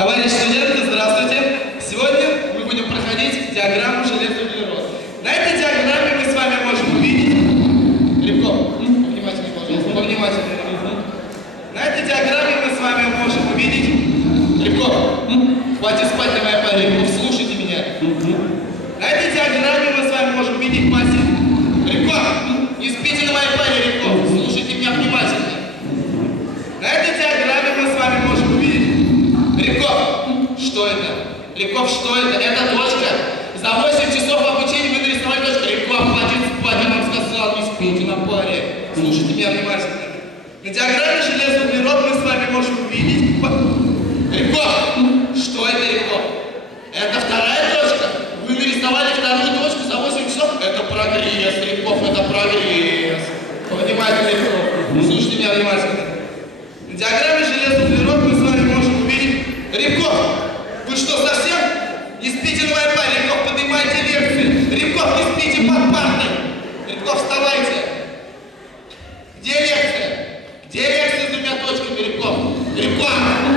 Товарищи студенты, здравствуйте! Сегодня мы будем проходить диаграмму железо-углерод. На этой диаграмме мы с вами можем увидеть... Легко, повнимательнее, пожалуйста, повнимательнее. На этой диаграмме мы с вами можем увидеть... Легко, хватит спать на моей паре, легко, слушайте меня. На этой диаграмме мы с вами можем увидеть массив... Легко, не спите на моей паре, легко, слушайте меня внимательно. На этой диаграмме мы с вами можем увидеть... Легко, что это? Легко, что это? Это точка. За 8 часов обучения вы нарисовали точку. Легко, хватит спать, я вам сказал, не спите на паре. Слушайте меня внимательно. На диаграмме железо-углерод мы с вами можем увидеть... Легко, что это легко? Это вторая точка. Вы нарисовали вторую точку за 8 часов. Это прогресс, Легков, это прогресс. Внимательно, Легков. Слушайте меня внимательно. На диаграмме железо-углерод мы с вами можем увидеть... Легков, вы что, совсем? Не спите на моей паре, Легков, поднимайте лекции. Легков, не спите под партой. Легков, вставайте. Где лекция? Где лекция с двумя точками, Легков? Легков!